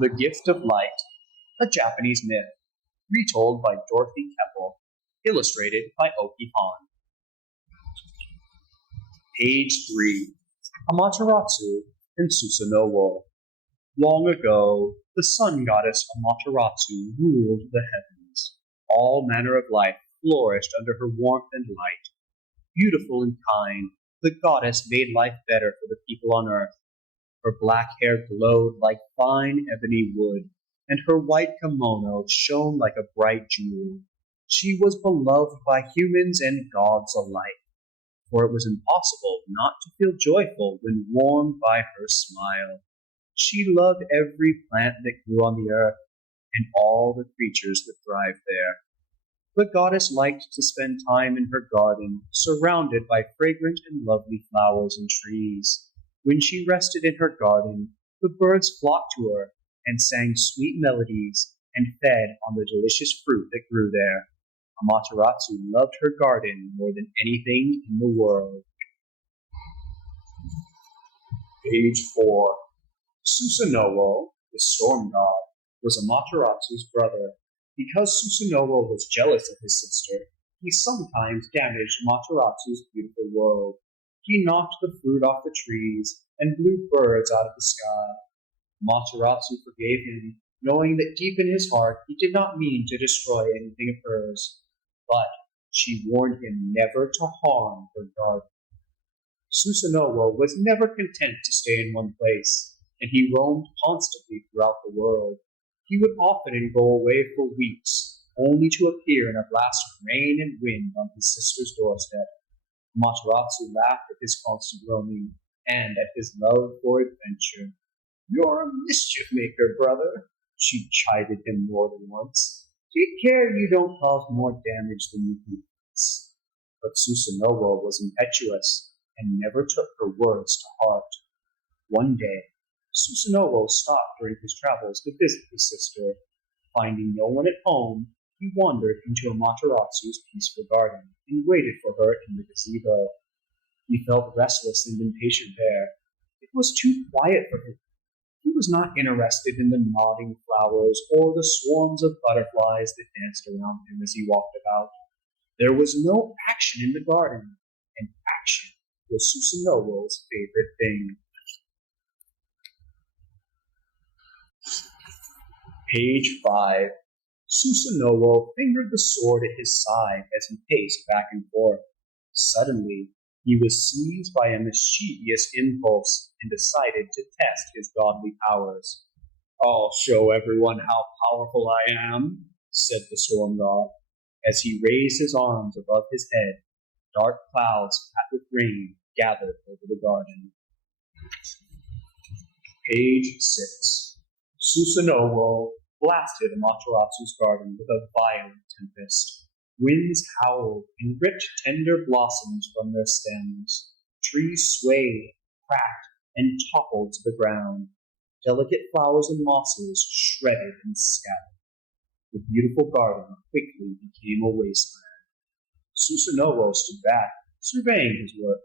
The Gift of Light, a Japanese myth, retold by Dorothy Keppel, illustrated by Oki Han. Page 3. Amaterasu and Susanoo. Long ago, the sun goddess Amaterasu ruled the heavens. All manner of life flourished under her warmth and light. Beautiful and kind, the goddess made life better for the people on earth. Her black hair glowed like fine ebony wood, and her white kimono shone like a bright jewel. She was beloved by humans and gods alike, for it was impossible not to feel joyful when warmed by her smile. She loved every plant that grew on the earth, and all the creatures that thrived there. The goddess liked to spend time in her garden, surrounded by fragrant and lovely flowers and trees. When she rested in her garden, the birds flocked to her and sang sweet melodies and fed on the delicious fruit that grew there. Amaterasu loved her garden more than anything in the world. Page 4. Susanoo, the storm god, was Amaterasu's brother. Because Susanoo was jealous of his sister, he sometimes damaged Amaterasu's beautiful world. He knocked the fruit off the trees and blew birds out of the sky. Amaterasu forgave him, knowing that deep in his heart he did not mean to destroy anything of hers. But she warned him never to harm her garden. Susanoo was never content to stay in one place, and he roamed constantly throughout the world. He would often go away for weeks, only to appear in a blast of rain and wind on his sister's doorstep. Amaterasu laughed at his constant roaming and at his love for adventure. "You're a mischief maker, brother," she chided him more than once. "Take care you don't cause more damage than you can fix." But Susanoo was impetuous and never took her words to heart. One day, Susanoo stopped during his travels to visit his sister. Finding no one at home, he wandered into Amaterasu's peaceful garden and waited for her in the gazebo. He felt restless and impatient there. It was too quiet for him. He was not interested in the nodding flowers or the swarms of butterflies that danced around him as he walked about. There was no action in the garden, and action was Susanoo's favorite thing. Page 5. Susanoo fingered the sword at his side as he paced back and forth. Suddenly, he was seized by a mischievous impulse and decided to test his godly powers. "I'll show everyone how powerful I am," said the storm god. As he raised his arms above his head, dark clouds packed with rain gathered over the garden. Page 6. Susanoo blasted Amaterasu's garden with a violent tempest. Winds howled and ripped tender blossoms from their stems. Trees swayed, cracked, and toppled to the ground. Delicate flowers and mosses shredded and scattered. The beautiful garden quickly became a wasteland. Susanoo stood back, surveying his work.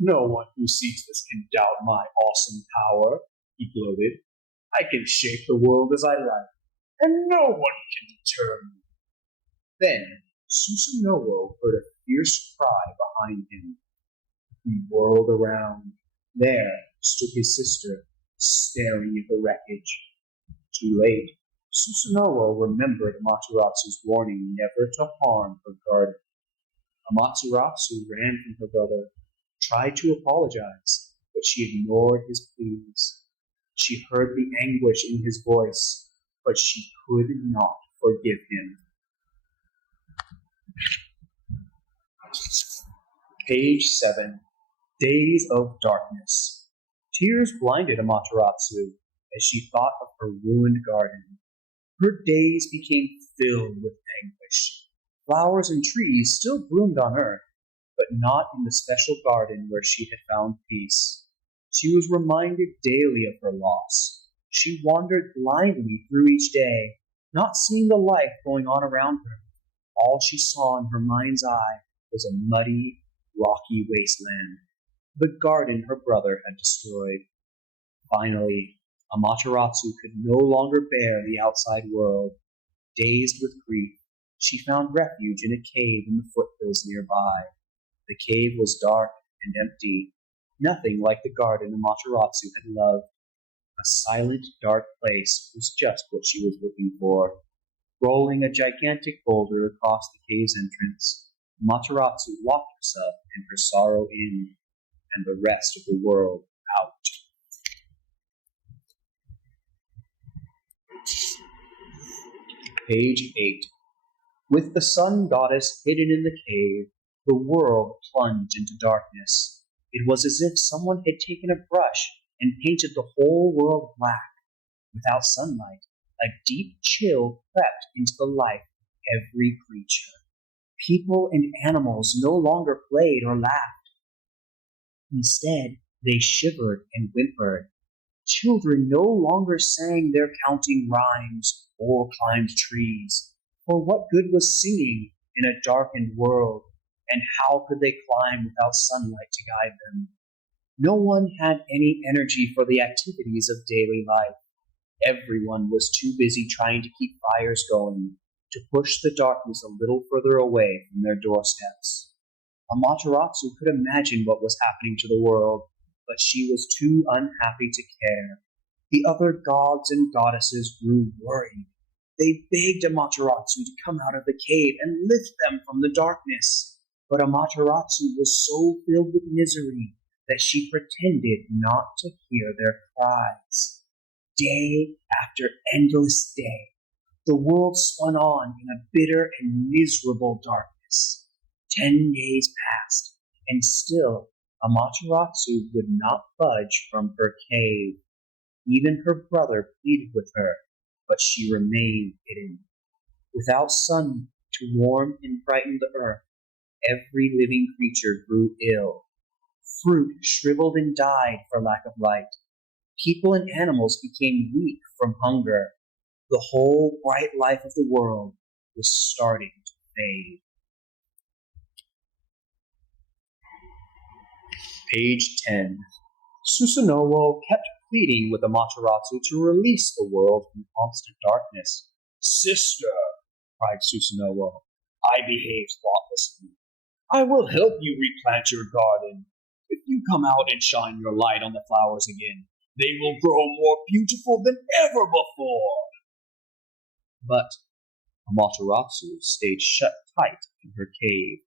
"No one who sees this can doubt my awesome power," he gloated. "I can shape the world as I like, and no one can deter me." Then Susanoo heard a fierce cry behind him. He whirled around. There stood his sister, staring at the wreckage. Too late, Susanoo remembered Amaterasu's warning never to harm her garden. Amaterasu ran from her brother, tried to apologize, but she ignored his pleas. She heard the anguish in his voice, but she could not forgive him. Page 7. Days of Darkness. Tears blinded Amaterasu as she thought of her ruined garden. Her days became filled with anguish. Flowers and trees still bloomed on earth, but not in the special garden where she had found peace. She was reminded daily of her loss. She wandered blindly through each day, not seeing the life going on around her. All she saw in her mind's eye was a muddy, rocky wasteland, the garden her brother had destroyed. Finally, Amaterasu could no longer bear the outside world. Dazed with grief, she found refuge in a cave in the foothills nearby. The cave was dark and empty, nothing like the garden Amaterasu had loved. A silent, dark place was just what she was looking for. Rolling a gigantic boulder across the cave's entrance, Amaterasu locked herself and her sorrow in, and the rest of the world out. Page 8. With the sun goddess hidden in the cave, the world plunged into darkness. It was as if someone had taken a brush and painted the whole world black. Without sunlight, a deep chill crept into the life of every creature. People and animals no longer played or laughed. Instead, they shivered and whimpered. Children no longer sang their counting rhymes or climbed trees. For what good was singing in a darkened world, and how could they climb without sunlight to guide them? No one had any energy for the activities of daily life. Everyone was too busy trying to keep fires going, to push the darkness a little further away from their doorsteps. Amaterasu could imagine what was happening to the world, but she was too unhappy to care. The other gods and goddesses grew worried. They begged Amaterasu to come out of the cave and lift them from the darkness. But Amaterasu was so filled with misery that she pretended not to hear their cries. Day after endless day, the world spun on in a bitter and miserable darkness. 10 days passed, and still Amaterasu would not budge from her cave. Even her brother pleaded with her, but she remained hidden. Without sun to warm and brighten the earth, every living creature grew ill. Fruit shriveled and died for lack of light. People and animals became weak from hunger. The whole bright life of the world was starting to fade. Page 10. Susanoo kept pleading with Amaterasu to release the world from constant darkness. "Sister," cried Susanoo, "I behaved thoughtlessly. I will help you replant your garden. If you come out and shine your light on the flowers again, they will grow more beautiful than ever before." But Amaterasu stayed shut tight in her cave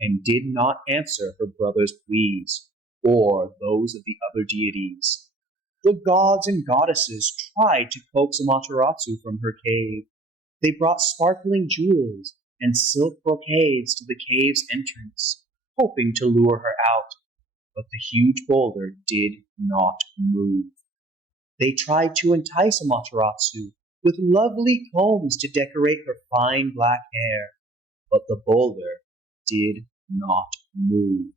and did not answer her brother's pleas or those of the other deities. The gods and goddesses tried to coax Amaterasu from her cave. They brought sparkling jewels and silk brocades to the cave's entrance, hoping to lure her out, but the huge boulder did not move. They tried to entice Amaterasu with lovely combs to decorate her fine black hair, but the boulder did not move.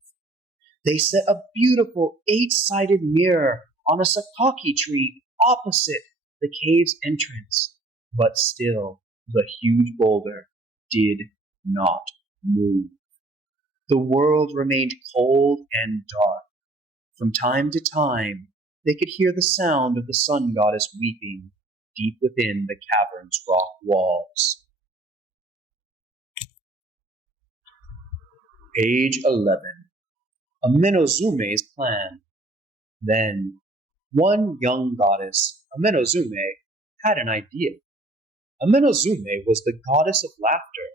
They set a beautiful 8-sided mirror on a sakaki tree opposite the cave's entrance, but still the huge boulder did not move. The world remained cold and dark. From time to time, they could hear the sound of the sun goddess weeping deep within the cavern's rock walls. Page 11. Amenozume's plan. Then, one young goddess, Amenozume, had an idea. Amenozume was the goddess of laughter.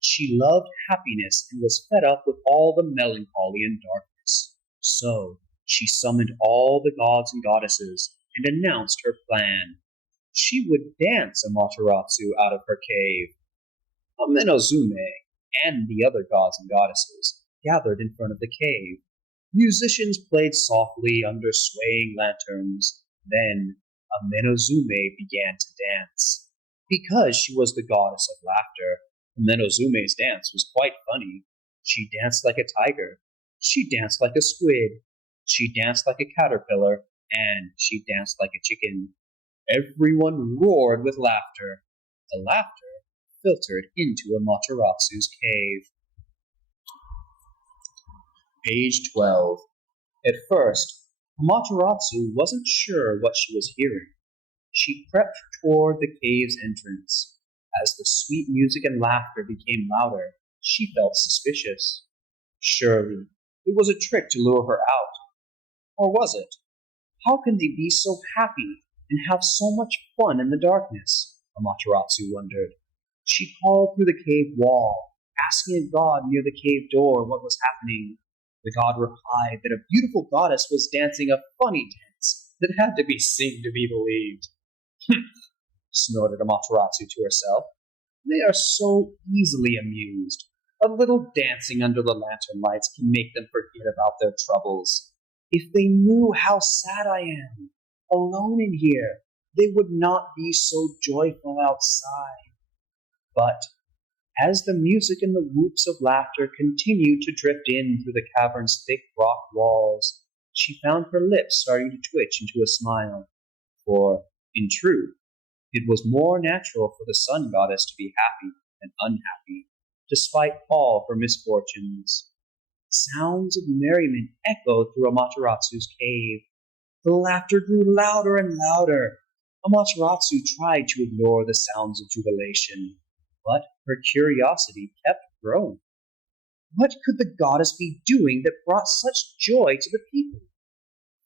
She loved happiness and was fed up with all the melancholy and darkness. So, she summoned all the gods and goddesses and announced her plan. She would dance Amaterasu out of her cave. Amenozume and the other gods and goddesses gathered in front of the cave. Musicians played softly under swaying lanterns. Then Amenozume began to dance. Because she was the goddess of laughter, Amenozume's dance was quite funny. She danced like a tiger. She danced like a squid. She danced like a caterpillar. And she danced like a chicken. Everyone roared with laughter. The laughter filtered into Amaterasu's cave. Page 12. At first, Amaterasu wasn't sure what she was hearing. She crept toward the cave's entrance. As the sweet music and laughter became louder, she felt suspicious. Surely it was a trick to lure her out. Or was it? How can they be so happy and have so much fun in the darkness? Amaterasu wondered. She called through the cave wall, asking a god near the cave door what was happening. The god replied that a beautiful goddess was dancing a funny dance that had to be seen to be believed. Humph, snorted Amaterasu to herself. They are so easily amused. A little dancing under the lantern lights can make them forget about their troubles. If they knew how sad I am, alone in here, they would not be so joyful outside. But as the music and the whoops of laughter continued to drift in through the cavern's thick rock walls, she found her lips starting to twitch into a smile. For, in truth, it was more natural for the sun goddess to be happy than unhappy, despite all her misfortunes. Sounds of merriment echoed through Amaterasu's cave. The laughter grew louder and louder. Amaterasu tried to ignore the sounds of jubilation, but her curiosity kept growing. What could the goddess be doing that brought such joy to the people?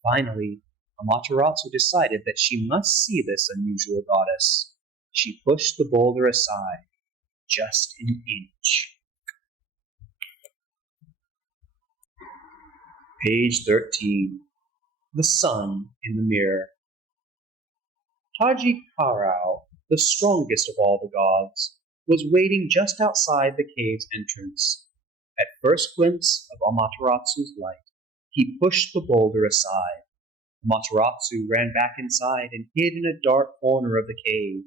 Finally, Amaterasu decided that she must see this unusual goddess. She pushed the boulder aside, just an inch. Page 13. The Sun in the Mirror. Taji Karao, the strongest of all the gods, was waiting just outside the cave's entrance. At first glimpse of Amaterasu's light, he pushed the boulder aside. Amaterasu ran back inside and hid in a dark corner of the cave,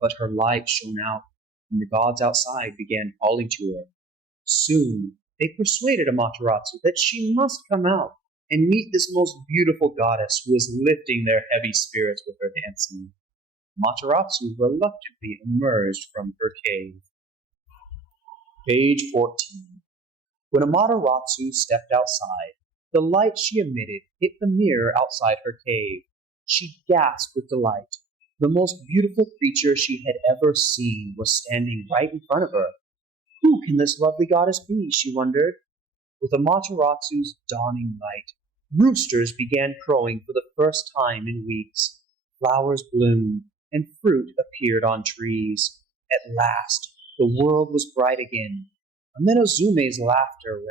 but her light shone out, and the gods outside began calling to her. Soon they persuaded Amaterasu that she must come out and meet this most beautiful goddess who was lifting their heavy spirits with her dancing. Amaterasu reluctantly emerged from her cave. Page 14. When Amaterasu stepped outside, the light she emitted hit the mirror outside her cave. She gasped with delight. The most beautiful creature she had ever seen was standing right in front of her. Who can this lovely goddess be? She wondered. With Amaterasu's dawning light, roosters began crowing for the first time in weeks. Flowers bloomed, and fruit appeared on trees. At last, the world was bright again. Amenazume's laughter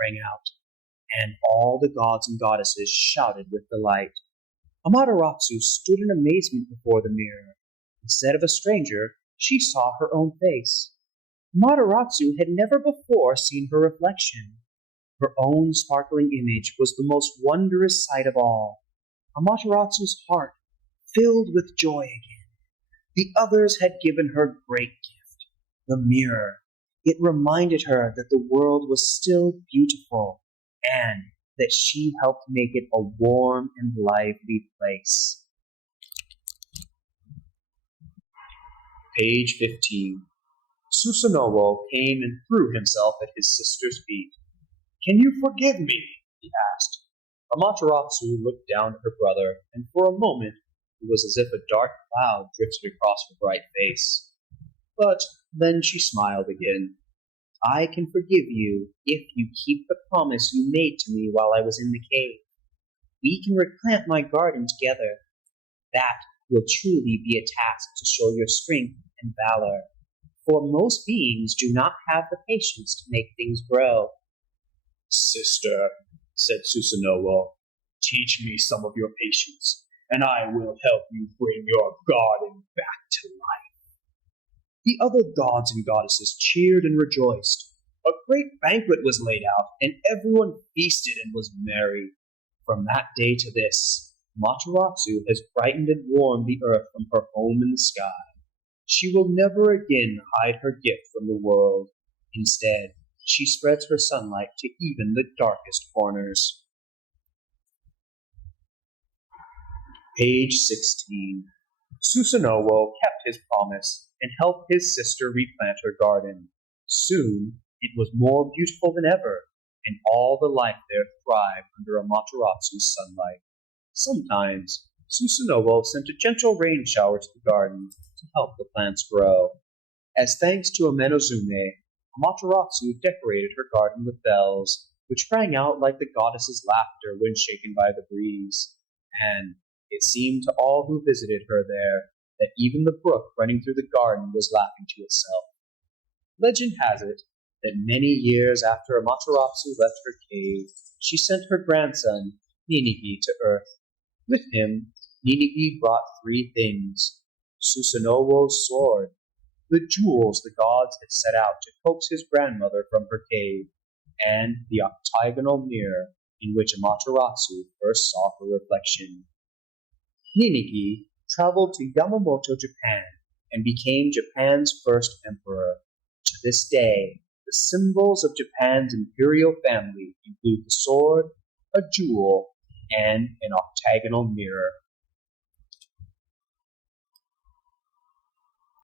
rang out, and all the gods and goddesses shouted with delight. Amaterasu stood in amazement before the mirror. Instead of a stranger, she saw her own face. Amaterasu had never before seen her reflection. Her own sparkling image was the most wondrous sight of all. Amaterasu's heart filled with joy again. The others had given her great gift, the mirror. It reminded her that the world was still beautiful and that she helped make it a warm and lively place. Page 15. Susanoo came and threw himself at his sister's feet. "Can you forgive me?" he asked. Amaterasu looked down at her brother, and for a moment it was as if a dark cloud drifted across her bright face. But then she smiled again. "I can forgive you if you keep the promise you made to me while I was in the cave. We can replant my garden together. That will truly be a task to show your strength and valor, for most beings do not have the patience to make things grow." "Sister," said Susanoo, "teach me some of your patience, and I will help you bring your garden back to life." The other gods and goddesses cheered and rejoiced. A great banquet was laid out, and everyone feasted and was merry. From that day to this, Amaterasu has brightened and warmed the earth from her home in the sky. She will never again hide her gift from the world. Instead, she spreads her sunlight to even the darkest corners. Page 16. Susanoo kept his promise and helped his sister replant her garden. Soon it was more beautiful than ever, and all the life there thrived under Amaterasu's sunlight. Sometimes Susanoo sent a gentle rain shower to the garden to help the plants grow. As thanks to Amenozume, Amaterasu decorated her garden with bells, which rang out like the goddess's laughter when shaken by the breeze. And it seemed to all who visited her there that even the brook running through the garden was laughing to itself. Legend has it that many years after Amaterasu left her cave, she sent her grandson, Ninigi, to Earth. With him, Ninigi brought three things: Susanoo's sword, the jewels the gods had set out to coax his grandmother from her cave, and the octagonal mirror in which Amaterasu first saw her reflection. Ninigi traveled to Yamamoto, Japan, and became Japan's first emperor. To this day, the symbols of Japan's imperial family include the sword, a jewel, and an octagonal mirror.